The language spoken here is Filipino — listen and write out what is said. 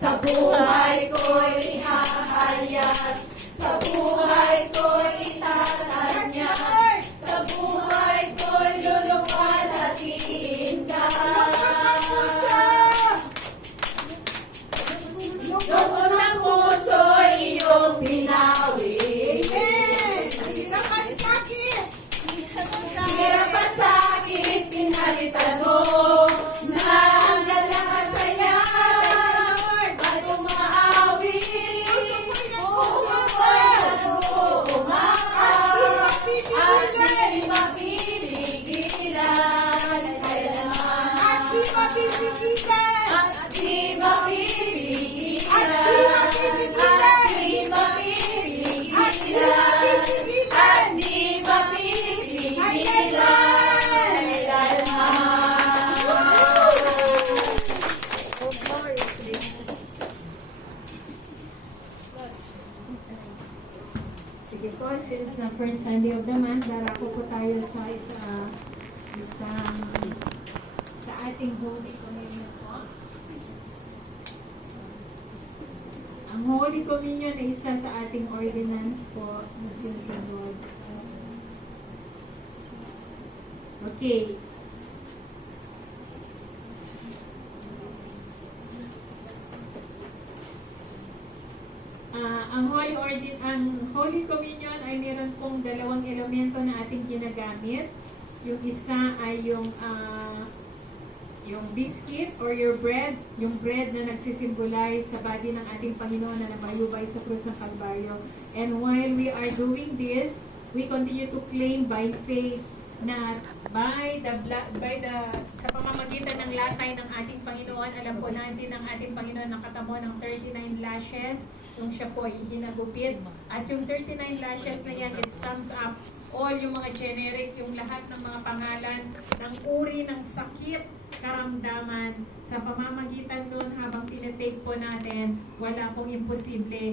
Sa buhay ko'y hahayag, sa buhay ko'y itatanyag, sa buhay ko'y luluwalhatiin ka. Lukot ng puso'y iyong pinawi. Hirap at sakit, pinalitan mo na ang lahat saya ay umaawi. At di mapipigilan kailanman. At di mapipigilan. At di mapipigilan. At di mapipigilan. Sige po, since na first Sunday of the month, darako po tayo sa sa ating Holy Communion po. Ang Holy Communion ay isa sa ating ordinance po na sinusunod. Okay. Ang Holy Communion ay meron pong dalawang elemento na ating ginagamit. Yung isa ay yung biscuit or your bread, yung bread na nagsisimbolize sa body ng ating Panginoon na nabayubay sa krus ng Kalbaryo. And while we are doing this, we continue to claim by faith na sa pamamagitan ng latay ng ating Panginoon, alam po natin ang ating Panginoon nakatamo ng 39 lashes, yung siya po ay hinagupit. At yung 39 lashes na yan, it sums up all yung mga generic, yung lahat ng mga pangalan ng uri ng sakit, karamdaman. Sa pamamagitan nun, habang tinetake po natin, wala pong imposible.